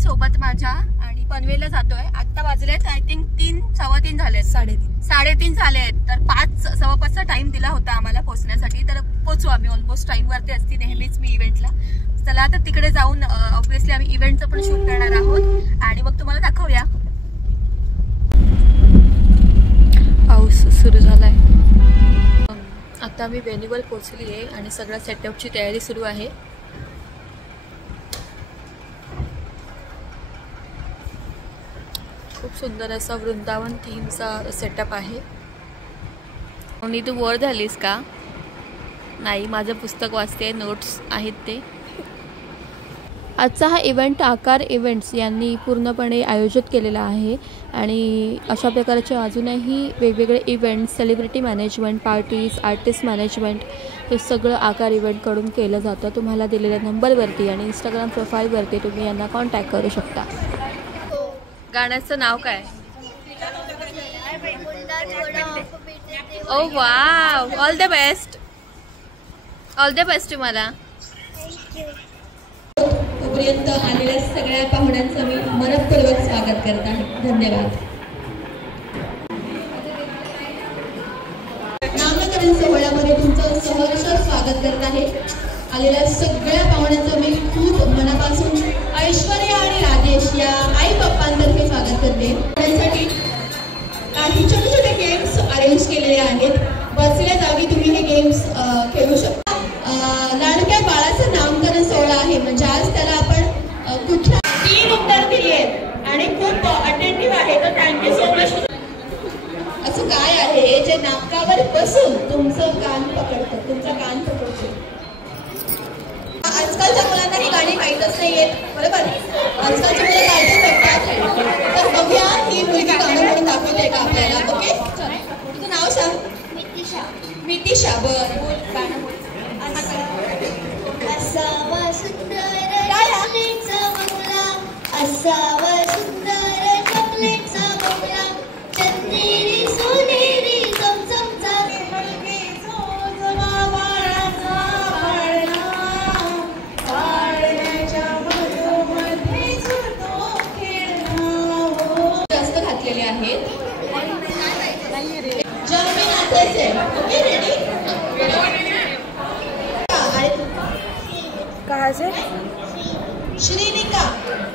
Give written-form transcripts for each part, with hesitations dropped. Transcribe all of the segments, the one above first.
आहे सोबत माझ्या आणि पनवेलला जातोय. आता वाजलेत आय थिंक 3 3:15 झालेत. 3:30 झालेत. तर 5 सव्वा 5चा टाइम दिला होता आम्हाला पोहोचण्यासाठी. तर पोहोचू आम्ही ऑलमोस्ट टाइम वरती असते नेहमीच मी इव्हेंटला. चला आता तिकडे जाऊन ऑब्विसली आम्ही इव्हेंटचं पण शूट करणार आहोत आणि मग तुम्हाला दाखवूया. पाऊस सुरू झालाय. आता मी वेन्यूवर पोहोचली आहे आणि सगळ्या सेटअपची तयारी सुरू आहे. खूप सुंदर असा वृंदावन थीमचा सेटअप आहे. आणि तू वर झालीस का? नाही, माझं पुस्तक वाचते, नोट्स आहेत ते. आजचा हा इव्हेंट आकार इव्हेंट्स यांनी पूर्णपणे आयोजित केलेला आहे आणि अशा प्रकारचे अजूनही वेगवेगळे events, celebrity management, parties, artist management हे सगळं आकार इव्हेंटकडून केलं जातं. तुम्हाला दिलेल्या नंबरवरती आणि इंस्टाग्राम प्रोफाईलवरती तुम्ही यांना कॉन्टॅक्ट करू शकता. गाण्याचं नाव काय? Oh wow, all the best. All the best तुम्हाला. तोपर्यंत आलेल्या सगळ्या पाहुण्यांचं मी मनपूर्वक स्वागत करत आहे. धन्यवाद. नामकरण सोहळ्यामध्ये तुमचं सहर्ष स्वागत करत आहे. आलेल्या सगळ्या पाहुण्यांचं मी खूप मनापासून ऐश्वर्या आणि राजेश या आई बाप्पांतर्फे स्वागत करते. त्यासाठी काही छोटे छोटे गेम्स अरेंज केलेले आहेत. बसल्या जागी तुम्ही हे गेम्स खेळू शकता. लाडक्या बाळाचं नामकरण सोहळा आहे म्हणजे आज त्याला आपण कुठल्या 3 उत्तर दिली आहेत आणि खूप अटेंटिव्ह आहे. तर थँक्यू सो मच. असं काय आहे जे नाकावर बसून तुमचं कान पकडतं, तुमचा कान पकडतो? आजकालच्या मुलांना ही गाणी माहीतच नाहीयेत, बरोबर? आजकालची मुलं कार्टून बघतात. तर बघूया ही मुलगी गाणं म्हणून दाखवते का आपल्याला. ओके, तुझं नाव सांग. मितिशा. मितिशा, बरं बोल गाणं बोल. असावा सुंदर चॉकलेटचा बंगला, असावा सुंदर चॉकलेटचा बंगला, चंदेरी सोनेरी चमचमचा हलके जोजवा बाळाचा पाळणा, पाळण्याच्या मधोमधी झुलतो खेळणा. जास्त घातलेले आहेत. जम्मी नाचायचे. Okay, ready? श्रीनिका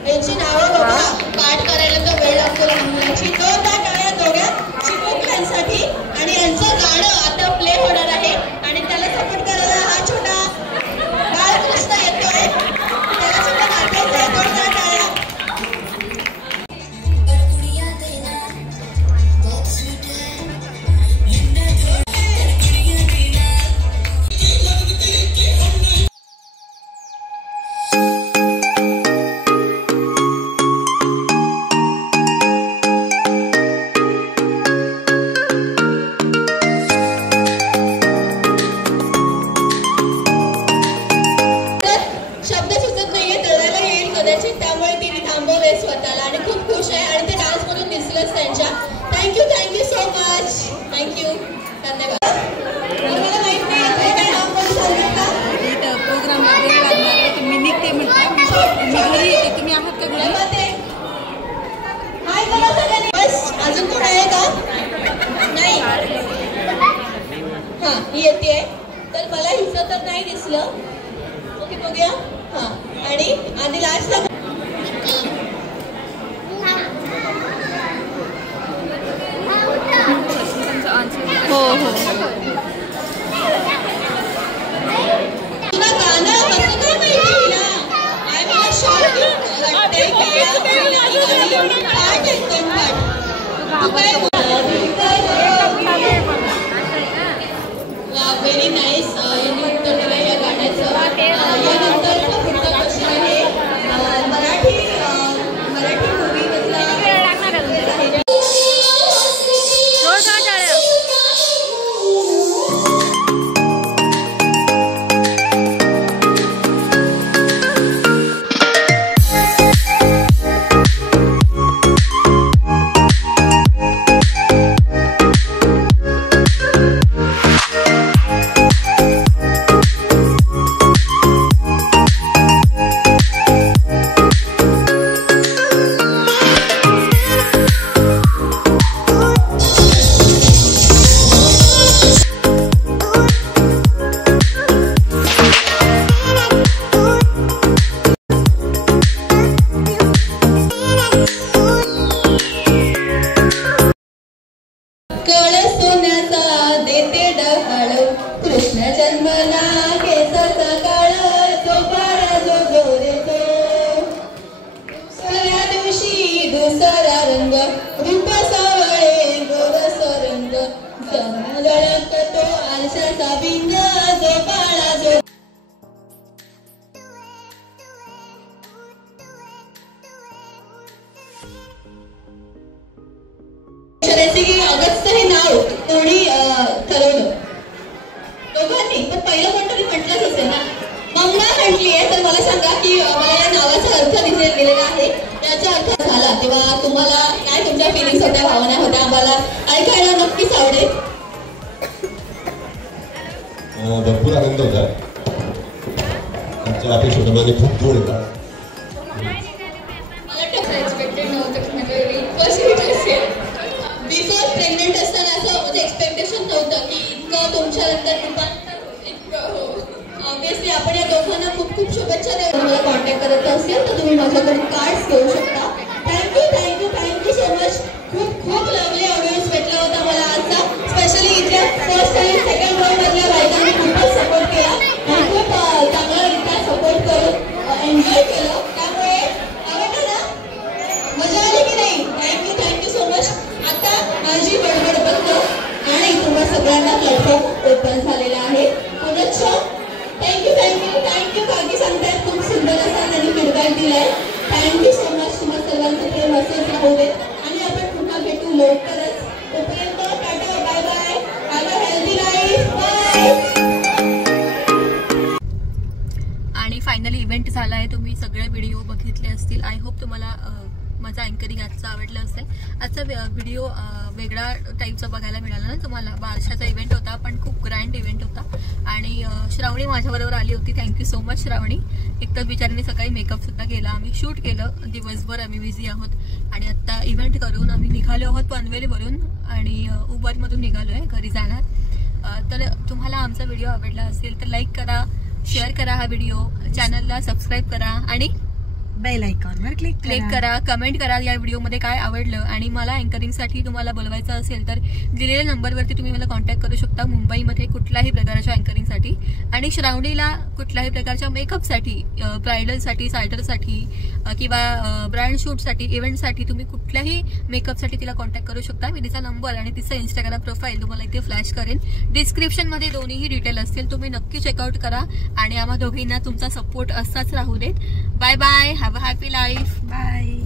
यांची नावं बघा. पाठ करायला तर वेळ लागतो लहान मुलांची. जोरदार टाळ्या दोघ्या चिमुकल्यांसाठी. आणि यांचं गाणं आता प्ले होणार आहे आणि त्याला सपोर्ट करायला हा छोटा बाळकृष्ण येतोय. त्याला सुद्धा नाचायचं आहे. जोरदार टाळ्या. स्वतःला आणि खूप खुश आहे आणि ते डान्स मधून दिसलंच त्यांच्या. Thank you so much. थँक्यू, धन्यवाद. मला माहित नाही काय नाव बोलू सांगता का? प्रोग्रामला वेळ लागणार आहे. मी निघते म्हटलं. मी घरी येते. तुम्ही आहात का घरी? हाय बोला सगळ्यांनी. बस अजून कोण आहे का? नाही. हां, ही येते. तर मला हिचं तर नाही दिसलं. ओके, बघूया. हां, आणि आधी लास्ट हो हो. तुला गाणं कसं काय माहिती हिला? काय मला शॉर्ट वाटतंय पाठ एकदम पाठ. तू काय व्हेरी नाईस. यांनी उत्तर दिलं या गाण्याचं. यानंतरचा पुढचा क्वेश्चन आहे मराठी मूवी मधला. झळकतो आरशाचा बिंग जो बाळा जो की ऑगस्ट हे नाव कोणी ठरवलं दोघांनी पण पहिलं कोणतरी म्हटलंच असेल ना मग ना म्हटली आहे तर मला सांगा की मला या नावाचा अर्थ दिलेला आहे याचा अर्थ झाला तेव्हा तुम्हाला काय तुमच्या फिलिंग्स होत्या भावना होत्या आम्हाला ऐकायला नक्कीच आवडेल भरपूर आनंद होता आमच्या अपेक्षेप्रमाणे खूप दूर होता मला टक्का एक्सपेक्टेड नव्हतं की म्हणजे फर्स्ट असेल बिफोर प्रेग्नेंट असताना असं म्हणजे एक्सपेक्टेशन नव्हतं की इतकं तुमच्यानंतर ऑब्विसली आपण या दोघांना खूप खूप शुभेच्छा देऊ मला कॉन्टॅक्ट करत असेल तर तुम्ही माझ्याकडून कार्ड्स घेऊ शकता थँक्यू सो मच खूप लवली ऑडियन्स भेटला होता मला आजचा स्पेशली इथल्या फर्स्ट आणि सेकंड रोव मधल्या बायकांनी खूपच सपोर्ट केला आणि खूप चांगल्यारित्या सपोर्ट करून एन्जॉय केलं त्यामुळे आवडलं ना मजा आली की नाही थँक्यू सो मच आता माझी बडबड बंद आणि तुम्हा सगळ्यांना प्लॅटफॉर्म ओपन झालेला आहे पुनश्च थँक्यू काकी सांगतायत खूप सुंदर असा त्यांनी फीडबॅक दिलाय थँक्यू सो मच तुम्हा सर्वांचं प्रेम असेच राहू दे आणि आपण पुन्हा भेटू लवकरच तोपर्यंत tata bye bye have a healthy life bye आणि फायनली इव्हेंट झाला आहे तुम्ही सगळे व्हिडिओ बघितले असतील आय होप तुम्हाला माझा अँकरिंग आजचा आवडला असेल आजचा व्हिडिओ वेगळा टाईपचा बघायला मिळाला ना तुम्हाला बारशाचा इव्हेंट होता पण खूप ग्रँड इव्हेंट होता आणि श्रावणी माझ्याबरोबर आली होती थँक्यू सो मच श्रावणी एक तर बिचारीने सकाळी मेकअपसुद्धा केला आम्ही शूट केलं दिवसभर आम्ही बिझी आहोत आणि आत्ता इव्हेंट करून आम्ही निघालो आहोत पनवेलवरून आणि उबरमधून निघालो आहे घरी जाणार तर तुम्हाला आमचा व्हिडिओ आवडला असेल तर लाईक करा शेअर करा हा व्हिडिओ चॅनलला सबस्क्राईब करा आणि बेल आयकॉनवर क्लिक करा कमेंट करा या व्हिडिओमध्ये काय आवडलं आणि मला अँकरिंगसाठी तुम्हाला बोलवायचं असेल तर दिलेल्या नंबरवरती तुम्ही मला कॉन्टॅक्ट करू शकता मुंबईमध्ये कुठल्याही प्रकारच्या अँकरिंगसाठी आणि श्रावणीला कुठल्याही प्रकारच्या मेकअपसाठी ब्रायडलसाठी सायडरसाठी किंवा ब्रँड शूटसाठी इव्हेंटसाठी तुम्ही कुठल्याही मेकअपसाठी तिला कॉन्टॅक्ट करू शकता मी तिचा नंबर आणि तिचा इंस्टाग्राम प्रोफाईल तुम्हाला इथे फ्लॅश करेन डिस्क्रिप्शनमध्ये दोन्हीही डिटेल असतील तुम्ही नक्की चेकआउट करा आणि आम्हा दोघींना तुमचा सपोर्ट असाच राहू देत bye bye have a happy life bye